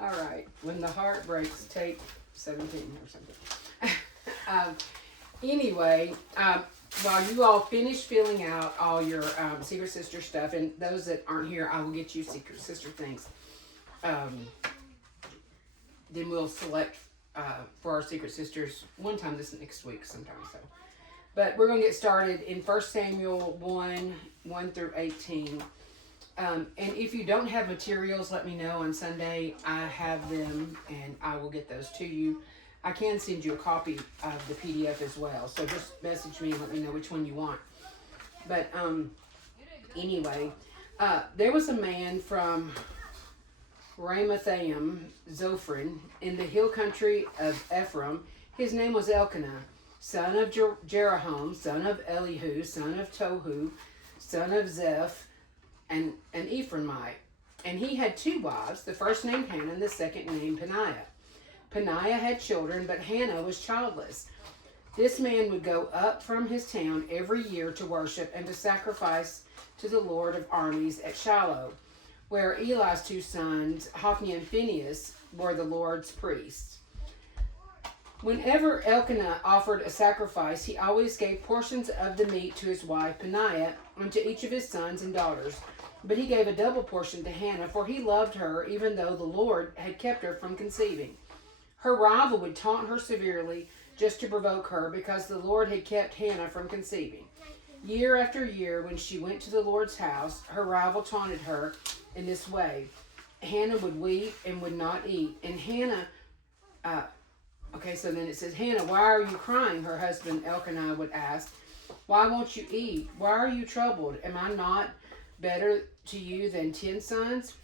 All right. When the heart breaks, take 17 or something. um, anyway, while you all finish filling out all your Secret Sister stuff, and those that aren't here, I will get you Secret Sister things. Um, then we'll select for our Secret Sisters one time this next week sometime. So, but we're going to get started in 1 Samuel 1 through 18. And if you don't have materials, let me know on Sunday. I have them, and I will get those to you. I can send you a copy of the PDF as well. So just message me and let me know which one you want. But anyway, there was a man from Ramathaim, Zophim, in the hill country of Ephraim. His name was Elkanah, son of Jeroham, son of Elihu, son of Tohu, son of Zeph, and an Ephraimite. And he had two wives, the first named Hannah and the second named Peninnah. Peninnah had children, but Hannah was childless. This man would go up from his town every year to worship and to sacrifice to the Lord of armies at Shiloh, where Eli's two sons, Hophni and Phinehas, were the Lord's priests. Whenever Elkanah offered a sacrifice, he always gave portions of the meat to his wife Peninnah and to each of his sons and daughters. But he gave a double portion to Hannah, for he loved her, even though the Lord had kept her from conceiving. Her rival would taunt her severely just to provoke her, because the Lord had kept Hannah from conceiving. Year after year, when she went to the Lord's house, her rival taunted her in this way. Hannah would weep and would not eat. And Hannah, so then it says, Hannah, why are you crying? Her husband Elkanah would ask. Why won't you eat? Why are you troubled? Am I not better to you than 10 sons?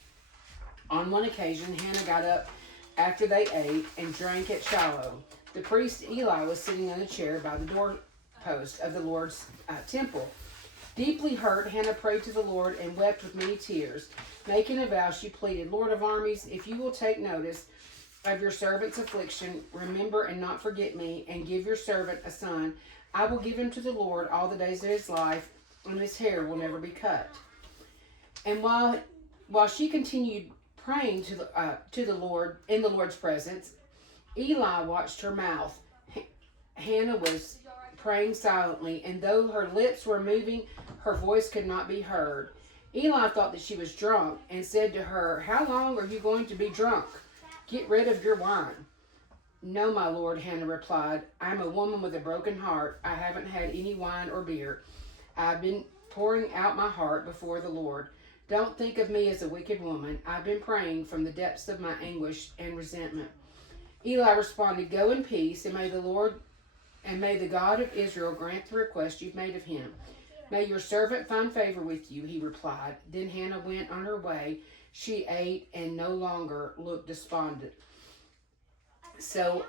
On one occasion, Hannah got up after they ate and drank at Shiloh. The priest Eli was sitting on a chair by the doorpost of the Lord's temple. Deeply hurt, Hannah prayed to the Lord and wept with many tears. Making a vow, she pleaded, Lord of armies, if you will take notice of your servant's affliction, remember and not forget me, and give your servant a son, I will give him to the Lord all the days of his life, and his hair will never be cut. And while she continued praying to the Lord in the Lord's presence, Eli watched her mouth. Hannah was praying silently, and though her lips were moving, her voice could not be heard. Eli thought that she was drunk and said to her, How long are you going to be drunk? Get rid of your wine. No, my lord, Hannah replied. I'm a woman with a broken heart. I haven't had any wine or beer. I've been pouring out my heart before the Lord. Don't think of me as a wicked woman. I've been praying from the depths of my anguish and resentment. Eli responded, Go in peace, and may the God of Israel grant the request you've made of him. May your servant find favor with you, he replied. Then Hannah went on her way. She ate and no longer looked despondent. So,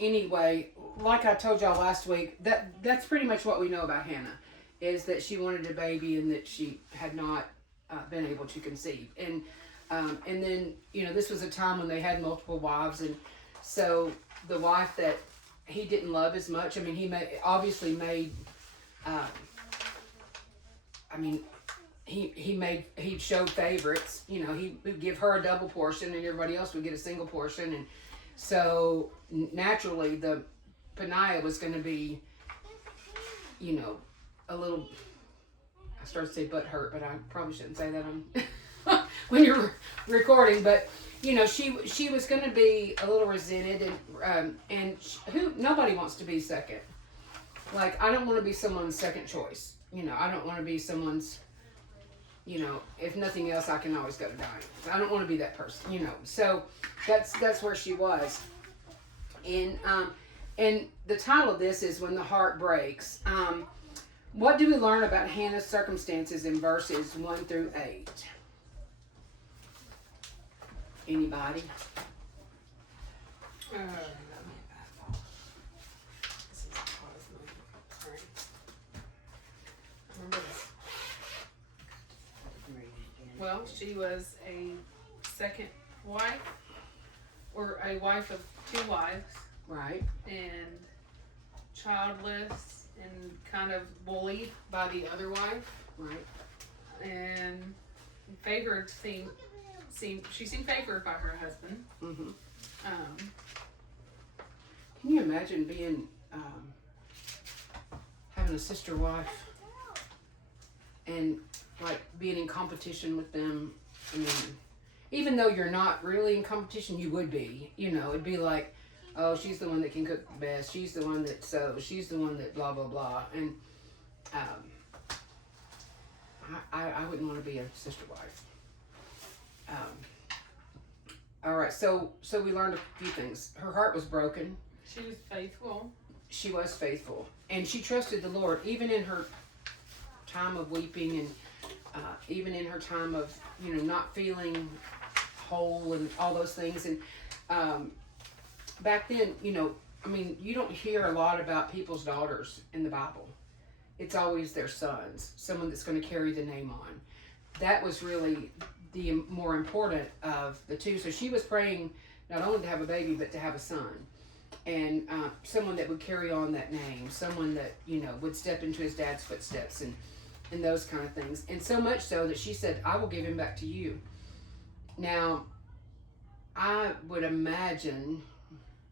anyway, like I told y'all last week, that's pretty much what we know about Hannah, is that she wanted a baby and that she had not been able to conceive. And then, this was a time when they had multiple wives, and so the wife that he didn't love as much, he showed favorites. He would give her a double portion and everybody else would get a single portion. And so naturally the Peninnah was going to be, a little, I started to say butt hurt, but I probably shouldn't say that on when you're recording. But, she was going to be a little resented, and nobody wants to be second. Like, I don't want to be someone's second choice. I don't want to be someone's, if nothing else, I can always go to dying. I don't want to be that person, So that's where she was. And the title of this is When the Heart Breaks. What do we learn about Hannah's circumstances in verses 1 through 8? Anybody? Well, she was a second wife, or a wife of two wives. Right. And childless and kind of bullied by the other wife. Right. And favored she seemed favored by her husband. Mm-hmm. Can you imagine being having a sister wife and like being in competition with them? I mean, even though you're not really in competition, you would be. You know, it'd be like, oh, she's the one that can cook the best. She's the one that sews. She's the one that blah blah blah. And I wouldn't want to be a sister wife. All right, so we learned a few things. Her heart was broken. She was faithful. She was faithful, and she trusted the Lord even in her time of weeping, and even in her time of not feeling whole and all those things. And back then, I mean, you don't hear a lot about people's daughters in the Bible. It's always their sons, someone that's going to carry the name on. That was really the more important of the two. So she was praying not only to have a baby, but to have a son. And someone that would carry on that name, someone that, would step into his dad's footsteps and those kind of things. And so much so that she said, I will give him back to you. Now, I would imagine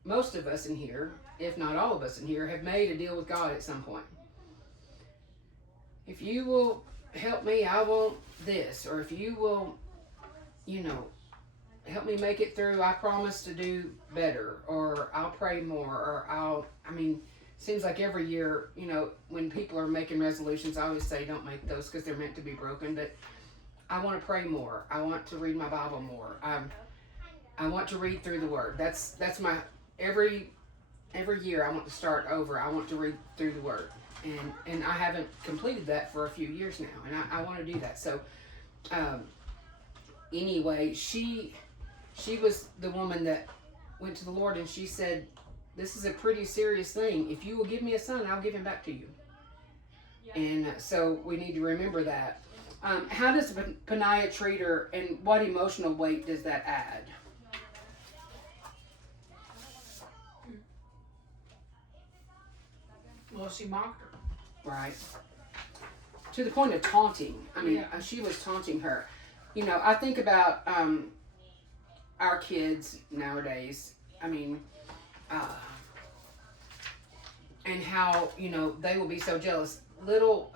most of us in here, if not all of us in here, have made a deal with God at some point. If you will help me, I want this. Or if you will, help me make it through, I promise to do better. Or I'll pray more. Or seems like every year, when people are making resolutions, I always say don't make those because they're meant to be broken. But I want to pray more. I want to read my Bible more. I want to read through the Word. That's my every year I want to start over. I want to read through the Word. And I haven't completed that for a few years now, and I want to do that. So, anyway, she was the woman that went to the Lord, and she said, "This is a pretty serious thing. If you will give me a son, I'll give him back to you." Yeah. And so we need to remember that. How does Peninnah treat her, and what emotional weight does that add? Well, she mocked her. Right. To the point of taunting. I mean, she was taunting her. I think about our kids nowadays. I mean, and how, they will be so jealous. Little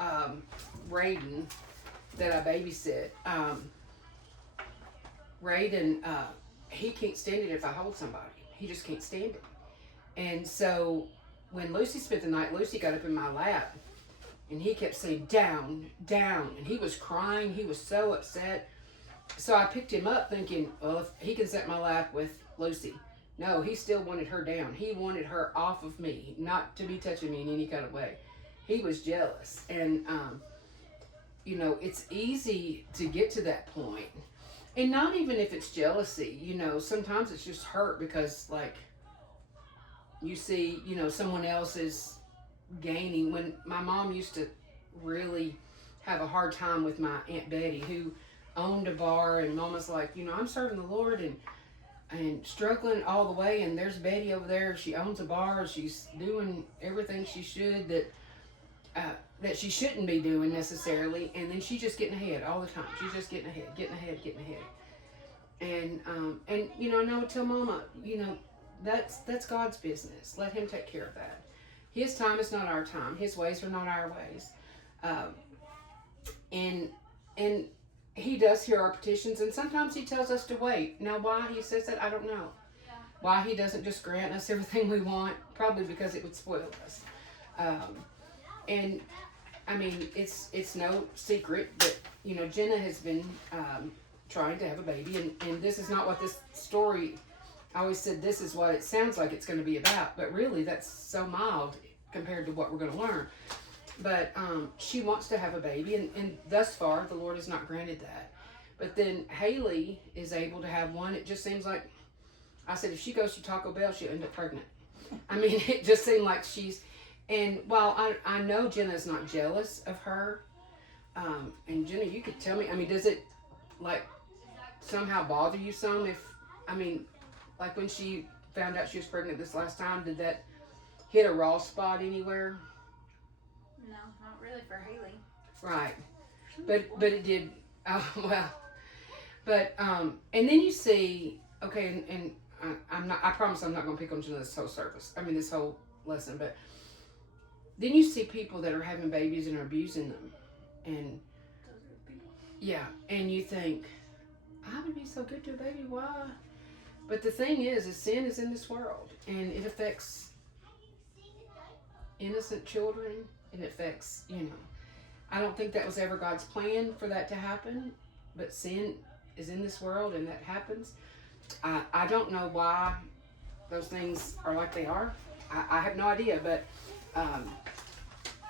Raiden that I babysit, Raiden, he can't stand it if I hold somebody. He just can't stand it. And so when Lucy spent the night, Lucy got up in my lap. And he kept saying, down, down. And he was crying. He was so upset. So I picked him up thinking, well, if he can sit in my lap with Lucy. No, he still wanted her down. He wanted her off of me, not to be touching me in any kind of way. He was jealous. And, it's easy to get to that point. And not even if it's jealousy, sometimes it's just hurt because, like, you see, someone else is gaining. When my mom used to really have a hard time with my Aunt Betty, who owned a bar, and Mama's like, I'm serving the Lord and struggling all the way, and there's Betty over there, she owns a bar, she's doing everything she should that she shouldn't be doing necessarily, and then she's just getting ahead all the time. She's just getting ahead. And I would tell Mama, that's God's business. Let him take care of that. His time is not our time. His ways are not our ways. And he does hear our petitions, and sometimes he tells us to wait. Now, why he says that, I don't know. Why he doesn't just grant us everything we want, probably because it would spoil us. And I mean, it's no secret that, Jenna has been trying to have a baby, and this is not what this story, I always said this is what it sounds like it's going to be about, but really that's so mild compared to what we're going to learn. But she wants to have a baby, and thus far the Lord has not granted that. But then Haley is able to have one. It just seems like, I said, if she goes to Taco Bell, she'll end up pregnant. I mean, it just seemed like and while I know Jenna's not jealous of her, and Jenna, you could tell me, I mean, does it like somehow bother you some like when she found out she was pregnant this last time, did that hit a raw spot anywhere? No, not really for Haley. Right. But it did, well, But and then you see, okay, and I'm not. I promise I'm not going to pick on you this whole service. I mean this whole lesson. But then you see people that are having babies and are abusing them, and yeah, and you think, I would be so good to a baby. Why? But the thing is sin is in this world, and it affects innocent children. It affects, I don't think that was ever God's plan for that to happen, but sin is in this world, and that happens. I don't know why those things are like they are. I have no idea, but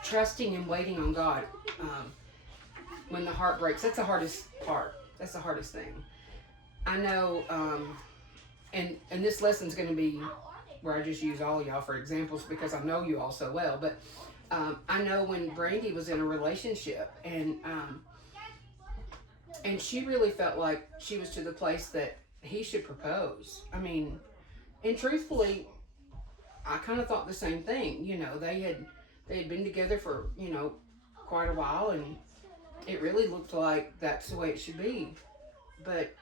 trusting and waiting on God when the heart breaks, that's the hardest part. That's the hardest thing. I know, and this lesson's going to be where I just use all y'all for examples because I know you all so well, but I know when Brandy was in a relationship, and she really felt like she was to the place that he should propose. I mean, and truthfully, I kind of thought the same thing. They had been together for quite a while, and it really looked like that's the way it should be. But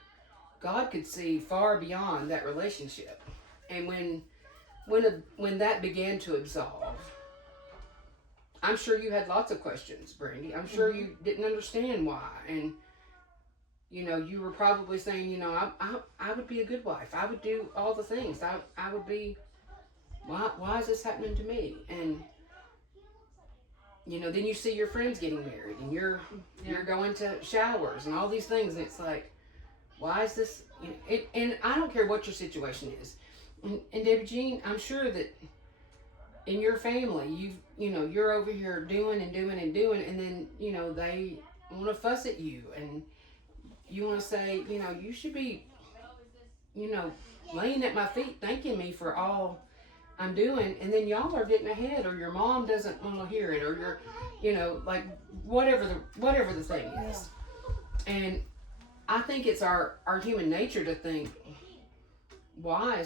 God could see far beyond that relationship, and when that began to absolve, I'm sure you had lots of questions, Brandy. I'm sure you didn't understand why, and you were probably saying, I would be a good wife. I would do all the things. I would be. Why is this happening to me? And then you see your friends getting married, and you're going to showers and all these things, and it's like, why is this? And I don't care what your situation is. And Debbie Jean, I'm sure that in your family, you're over here doing, and then they want to fuss at you, and you want to say, you should be, laying at my feet, thanking me for all I'm doing, and then y'all are getting ahead, or your mom doesn't want to hear it, or you're, like whatever the thing is. And I think it's our human nature to think, why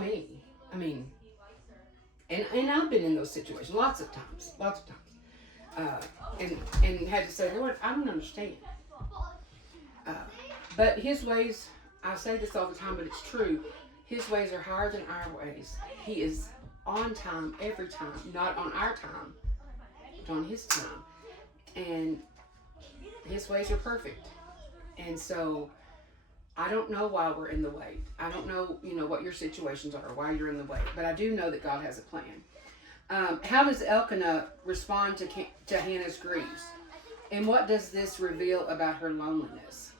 me? I mean, and I've been in those situations lots of times, and had to say, Lord, I don't understand. But His ways, I say this all the time, but it's true. His ways are higher than our ways. He is on time every time, not on our time, but on His time. And His ways are perfect. And so I don't know why we're in the wait. I don't know, what your situations are, why you're in the wait. But I do know that God has a plan. How does Elkanah respond to Hannah's griefs? And what does this reveal about her loneliness?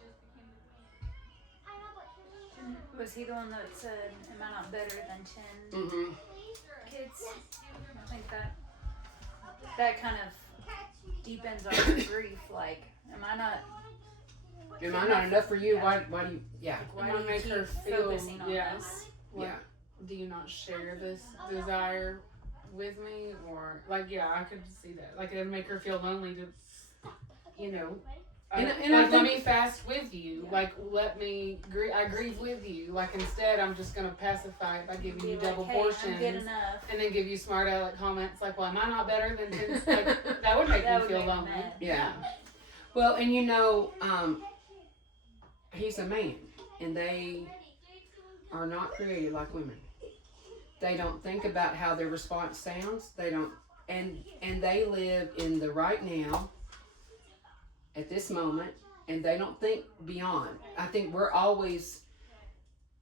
Was he the one that said, am I not better than 10 kids? I think that kind of deepens our grief. Like, am I not enough for you? Yeah. Why do you, yeah. Why do do you make keep her feel, focusing on yes. Yeah. Do you not share this desire with me? Or, I could see that. Like, it would make her feel lonely to, And I I think, let me fast with you. Yeah. Like, I grieve with you. Like, instead, I'm just going to pacify it by giving you double portions. I'm good enough. And then give you smart aleck comments like, well, am I not better than 10? Like, that would make me feel lonely. Yeah. Well, and he's a man, and they are not created like women. They don't think about how their response sounds. They don't, and they live in the right now, at this moment, and they don't think beyond. I think we're always,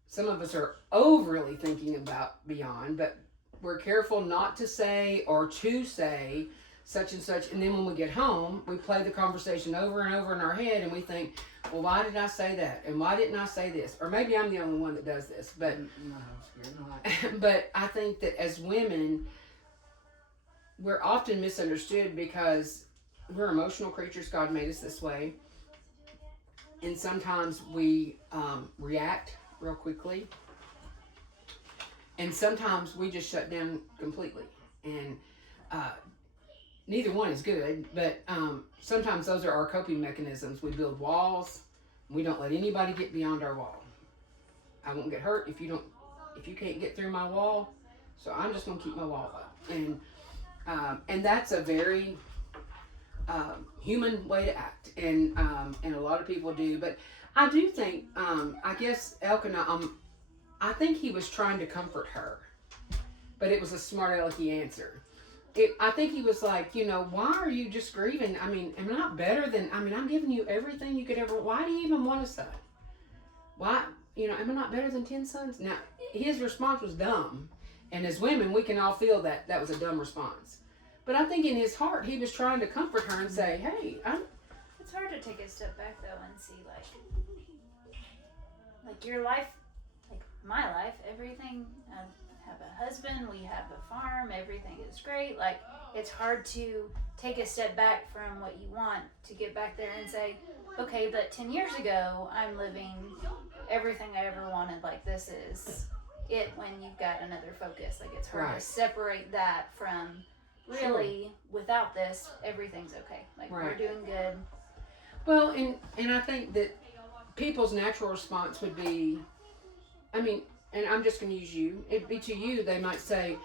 some of us are overly thinking about beyond, but we're careful not to say or to say such and such, and then when we get home, we play the conversation over and over in our head, and we think, well, why did I say that? And why didn't I say this? Or maybe I'm the only one that does this, but but I think that as women, we're often misunderstood because we're emotional creatures. God made us this way. And sometimes we react real quickly. And sometimes we just shut down completely. And neither one is good, but sometimes those are our coping mechanisms. We build walls. We don't let anybody get beyond our wall. I won't get hurt if you can't get through my wall. So I'm just going to keep my wall up. And that's a very human way to act, and a lot of people do. But I do think, I guess Elkanah, I think he was trying to comfort her, but it was a smart alecky answer. I think he was like, why are you just grieving? I mean, am I not better than, I'm giving you everything you could ever, why do you even want a son? Why, am I not better than 10 sons? Now, his response was dumb. And as women, we can all feel that was a dumb response. But I think in his heart, he was trying to comfort her and say, hey, It's hard to take a step back, though, and see, like your life, like my life, everything, I have a husband, we have a farm, everything is great. Like, it's hard to take a step back from what you want to get back there and say, okay, but 10 years ago, I'm living everything I ever wanted. Like, this is it when you've got another focus. Like, it's hard to separate that from really, without this, everything's okay. Like, we're doing good. Well, and I think that people's natural response would be, and I'm just going to use you. It'd be to you, they might say,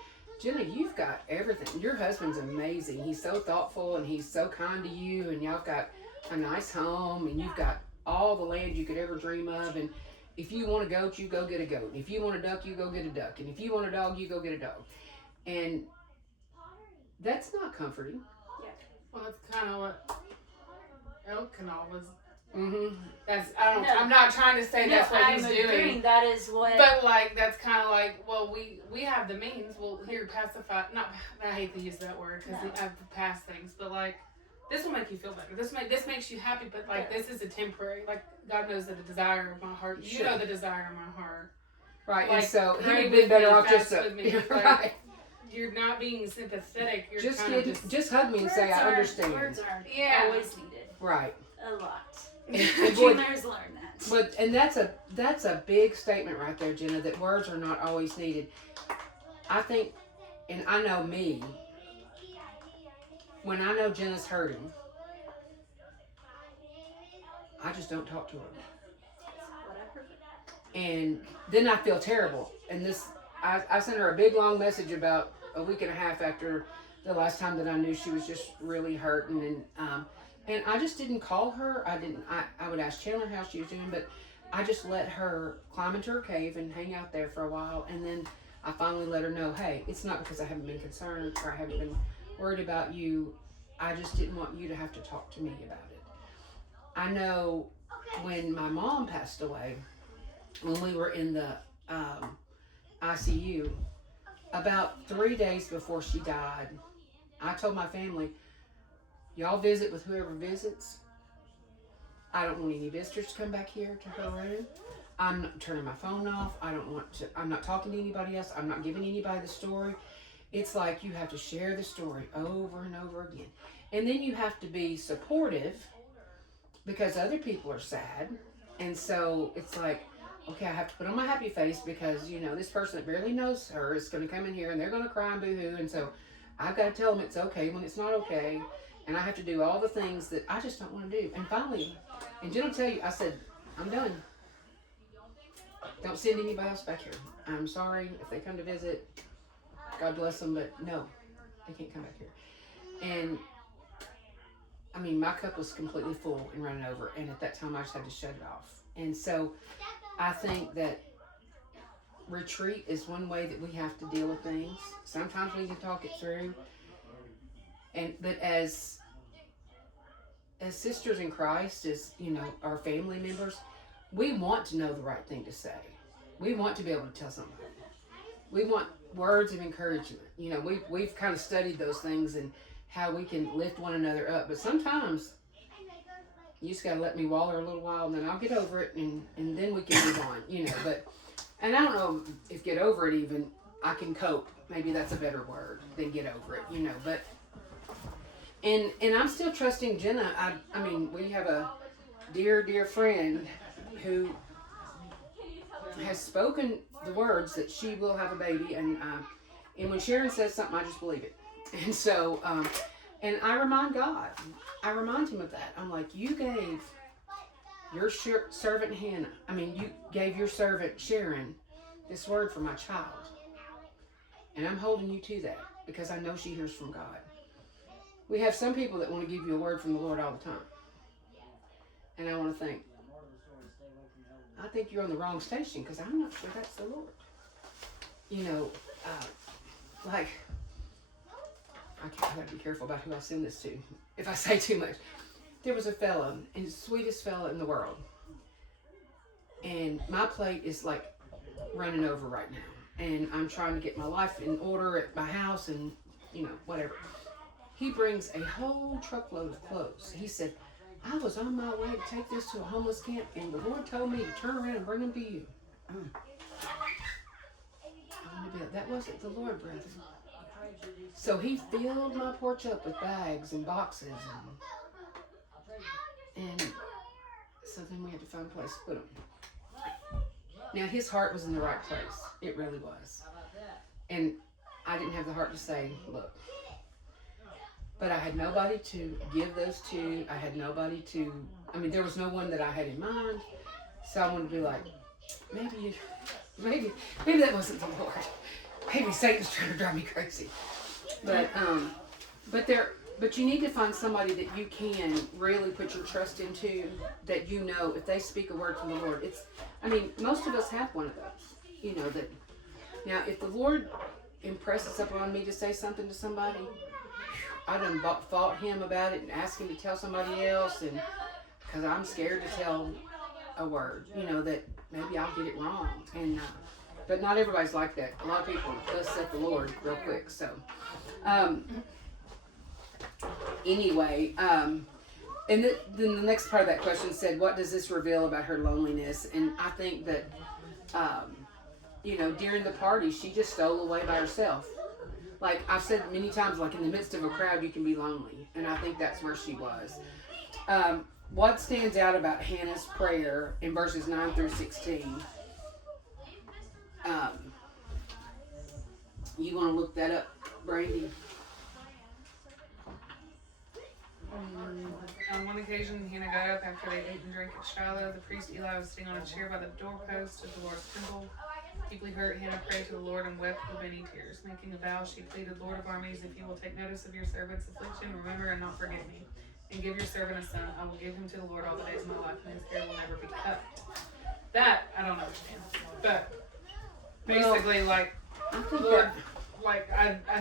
Jenna, you've got everything. Your husband's amazing. He's so thoughtful and he's so kind to you, and y'all got a nice home, and you've got all the land you could ever dream of, and if you want a goat, you go get a goat. If you want a duck, you go get a duck. And if you want a dog, you go get a dog. And that's not comforting. Yeah. Well, that's kind of what Elkanah was. Mm-hmm. I'm not trying to say that's what he's doing. That is what. But like, that's kind of like, well, we have the means. Well, here, pacify. Not. I hate to use that word because I've passed things. But like, this will make you feel better. This makes you happy. But like, this is a temporary. Like, God knows the desire of my heart. You know the desire of my heart. Right. Like, and so he would be better off just right. You're not being sympathetic. You're just kind just hug me and say I understand. Words aren't always needed. Right. A lot. And Dreamers learn that. But that's a big statement right there, Jenna, that words are not always needed. I think, and I know me, when I know Jenna's hurting, I just don't talk to her. And then I feel terrible. And I sent her a big long message about a week and a half after the last time that I knew she was just really hurting, and I just didn't call her. I would ask Chandler how she was doing, but I just let her climb into her cave and hang out there for a while. And then I finally let her know, hey, it's not because I haven't been concerned or I haven't been worried about you. I just didn't want you to have to talk to me about it. I know when my mom passed away, when we were in the ICU, about 3 days before she died, I told my family, y'all visit with whoever visits. I don't want any visitors to come back here to her room. I'm not turning my phone off. I'm not talking to anybody else. I'm not giving anybody the story. It's like you have to share the story over and over again. And then you have to be supportive because other people are sad. And so it's like, okay, I have to put on my happy face because, this person that barely knows her is going to come in here and they're going to cry and boo-hoo. And so I've got to tell them it's okay when it's not okay. And I have to do all the things that I just don't want to do. And finally, and Jen will tell you, I said, I'm done. Don't send anybody else back here. I'm sorry if they come to visit. God bless them, but no, they can't come back here. And my cup was completely full and running over. And at that time, I just had to shut it off. And so I think that retreat is one way that we have to deal with things. Sometimes we can talk it through. But as sisters in Christ, as our family members, we want to know the right thing to say. We want to be able to tell somebody. We want words of encouragement. We've kind of studied those things and how we can lift one another up. But sometimes you just got to let me waller a little while, and then I'll get over it, and then we can move on. But and I don't know if get over it even. I can cope. Maybe that's a better word than get over it. But. And I'm still trusting Jenna. We have a dear friend who has spoken the words that she will have a baby, and when Sharon says something, I just believe it. And so, and I remind God, I remind him of that. I'm like, you gave your servant Hannah, you gave your servant Sharon this word for my child, and I'm holding you to that because I know she hears from God. We have some people that want to give you a word from the Lord all the time. And I want to think, I think you're on the wrong station because I'm not sure that's the Lord. You know, like, I gotta be careful about who I send this to. If I say too much. There was a fella, and the sweetest fella in the world. And my plate is like running over right now. And I'm trying to get my life in order at my house and, you know, whatever. He brings a whole truckload of clothes. He said, I was on my way to take this to a homeless camp, and the Lord told me to turn around and bring them to you. I want to be like, that wasn't the Lord, brother. So he filled my porch up with bags and boxes, and so then we had to find a place to put them. Now his heart was in the right place. It really was. And I didn't have the heart to say, look. But I had nobody to give those to. I had nobody to, there was no one that I had in mind. So I wanted to be like, maybe that wasn't the Lord. Maybe Satan's trying to drive me crazy. But you need to find somebody that you can really put your trust into, that you know if they speak a word from the Lord. Most of us have one of those. You know that. Now, if the Lord impresses upon me to say something to somebody, I done fought him about it and asked him to tell somebody else, and because I'm scared to tell a word, you know, that maybe I'll get it wrong. And but not everybody's like that. A lot of people thus saith the Lord real quick. So anyway, and then the next part of that question said, what does this reveal about her loneliness? And I think that during the party she just stole away by herself. Like I've said many times, like in the midst of a crowd, you can be lonely. And I think that's where she was. What stands out about Hannah's prayer in verses 9 through 16? You want to look that up, Brandy? On one occasion, Hannah got up after they ate and drank at Shiloh. The priest Eli was sitting on a chair by the doorpost of the Lord's temple. Deeply hurt, Hannah prayed to the Lord and wept with many tears. Making a vow, she pleaded, Lord of armies, if you will take notice of your servant's affliction, remember and not forget me. And give your servant a son. I will give him to the Lord all the days of my life, and his hair will never be cut. That, I don't understand. But basically, I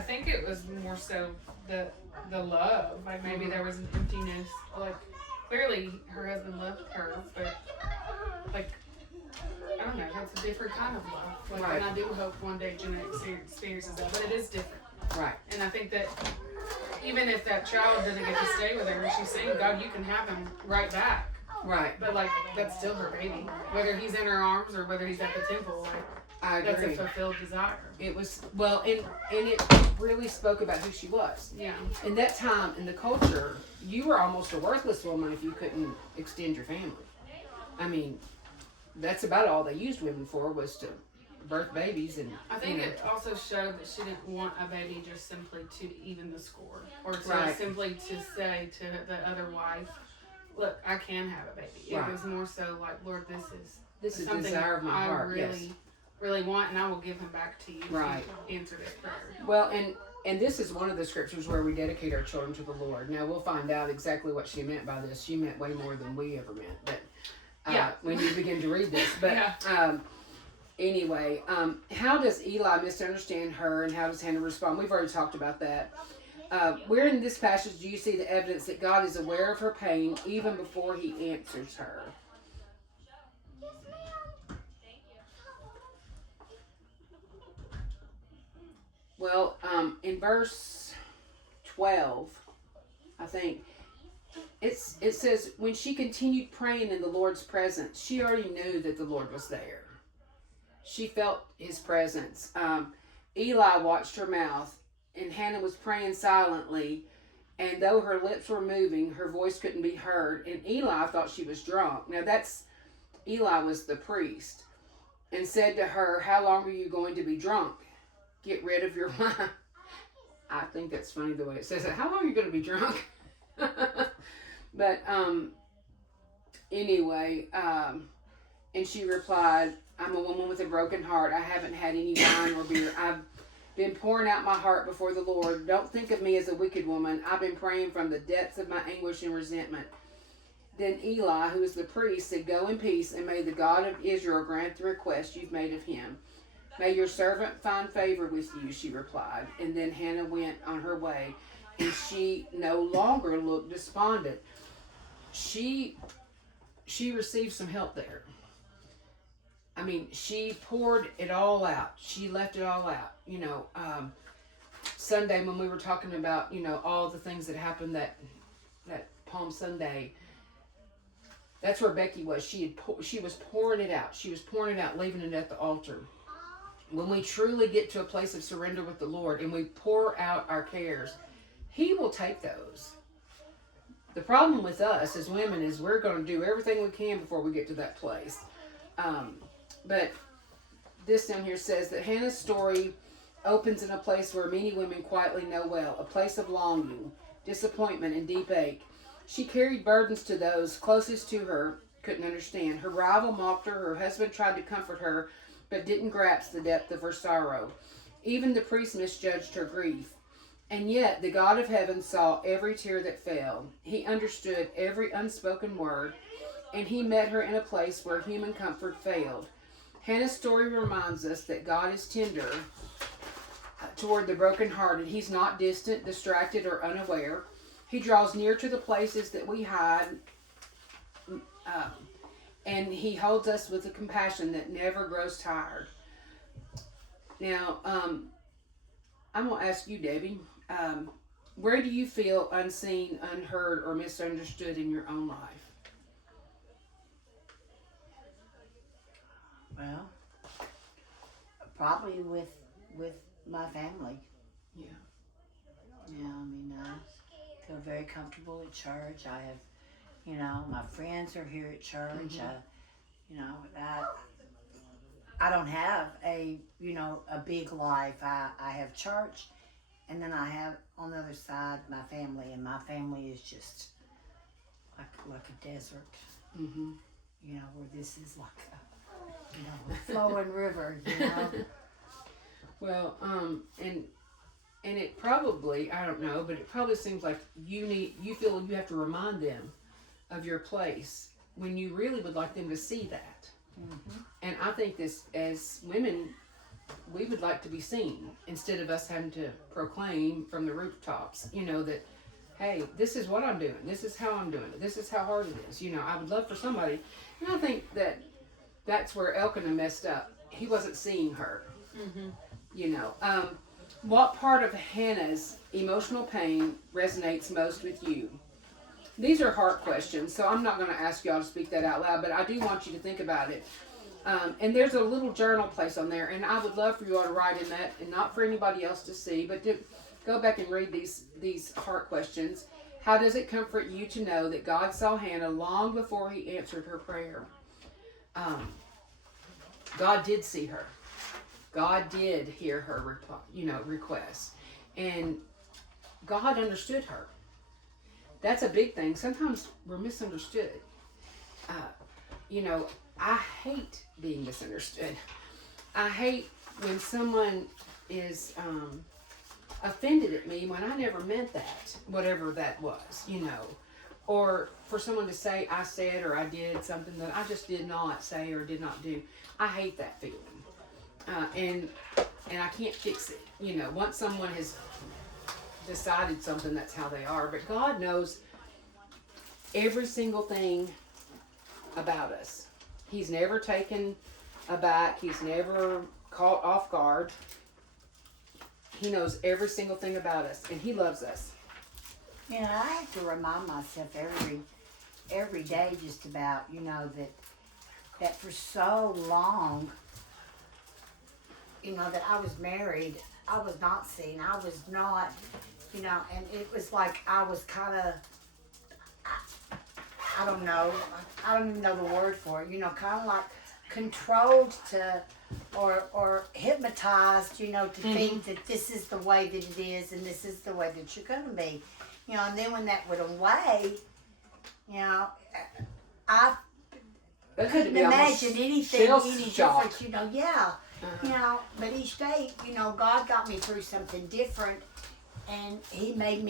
think it was more so the love. Like, maybe there was an emptiness. Like, clearly her husband loved her, but, I don't know, that's a different kind of love. Right. And I do hope one day Jenna experiences that, but it is different. Right. And I think that even if that child doesn't get to stay with her, she's saying, God, you can have him right back. Right. But, that's still her baby. Whether he's in her arms or whether he's at the temple, I agree. that's a fulfilled desire. It was, and it really spoke about who she was. Yeah. In that time, in the culture, you were almost a worthless woman if you couldn't extend your family. That's about all they used women for, was to birth babies. And I think it also showed that she didn't want a baby just simply to even the score, or to simply to say to the other wife, look, I can have a baby. It was more so like, Lord, this is the desire of my heart. I really want, and I will give him back to you. Right. To answer this prayer. Well, and this is one of the scriptures where we dedicate our children to the Lord. Now, we'll find out exactly what she meant by this. She meant way more than we ever meant, but when you begin to read this. But anyway, how does Eli misunderstand her, and how does Hannah respond? We've already talked about that. Where in this passage do you see the evidence that God is aware of her pain even before he answers her? Well, in verse 12, I think, it says, when she continued praying in the Lord's presence, she already knew that the Lord was there. She felt his presence. Eli watched her mouth, and Hannah was praying silently, and though her lips were moving, her voice couldn't be heard, and Eli thought she was drunk. Now Eli was the priest, and said to her, how long are you going to be drunk? Get rid of your wine. I think that's funny the way it says it. How long are you going to be drunk? But anyway, and she replied, I'm a woman with a broken heart. I haven't had any wine or beer. I've been pouring out my heart before the Lord. Don't think of me as a wicked woman. I've been praying from the depths of my anguish and resentment. Then Eli, who is the priest, said, "Go in peace, and may the God of Israel grant the request you've made of him." "May your servant find favor with you," she replied. And then Hannah went on her way, and she no longer looked despondent. She received some help there. I mean, she poured it all out. She left it all out. Sunday when we were talking about, all the things that happened that Palm Sunday, that's where Becky was. She was pouring it out. She was pouring it out, leaving it at the altar. When we truly get to a place of surrender with the Lord and we pour out our cares, He will take those. The problem with us as women is we're going to do everything we can before we get to that place. But this down here says that Hannah's story opens in a place where many women quietly know well, a place of longing, disappointment, and deep ache. She carried burdens to those closest to her, couldn't understand. Her rival mocked her. Her husband tried to comfort her, but didn't grasp the depth of her sorrow. Even the priest misjudged her grief. And yet the God of heaven saw every tear that fell. He understood every unspoken word, and He met her in a place where human comfort failed. Hannah's story reminds us that God is tender toward the brokenhearted. He's not distant, distracted, or unaware. He draws near to the places that we hide, and He holds us with a compassion that never grows tired. Now, I'm going to ask you, Debbie, where do you feel unseen, unheard, or misunderstood in your own life? Well, probably with my family. Yeah. Yeah, I mean, I feel very comfortable at church. I have, my friends are here at church. I don't have a big life. I have church, and then I have on the other side my family, and my family is just like a desert. Mm-hmm. Where this is like a flowing river. Well, and it probably, I don't know, but it probably seems like you feel you have to remind them of your place when you really would like them to see that. Mm-hmm. And I think this, as women, we would like to be seen instead of us having to proclaim from the rooftops, that, hey, this is what I'm doing. This is how I'm doing it. This is how hard it is. I would love for somebody. And I think that's where Elkanah messed up. He wasn't seeing her. Mm-hmm. What part of Hannah's emotional pain resonates most with you? These are heart questions, so I'm not going to ask y'all to speak that out loud, but I do want you to think about it. And there's a little journal place on there, and I would love for you all to write in that, and not for anybody else to see, but to go back and read these heart questions. How does it comfort you to know that God saw Hannah long before He answered her prayer? God did see her. God did hear her request, and God understood her. That's a big thing. Sometimes we're misunderstood. I hate being misunderstood. I hate when someone is offended at me when I never meant that, whatever that was, or for someone to say I said or I did something that I just did not say or did not do. I hate that feeling. And I can't fix it. Once someone has decided something, that's how they are. But God knows every single thing about us. He's never taken aback. He's never caught off guard. He knows every single thing about us, and He loves us. I have to remind myself every day just about, that for so long, that I was married, I was not seen. I was not, and it was like I was kind of, I don't know, I don't even know the word for it, kind of like controlled to, or hypnotized, to think that this is the way that it is and this is the way that you're going to be. And then when that went away, I couldn't imagine anything any different, but each day, God got me through something different, and He made me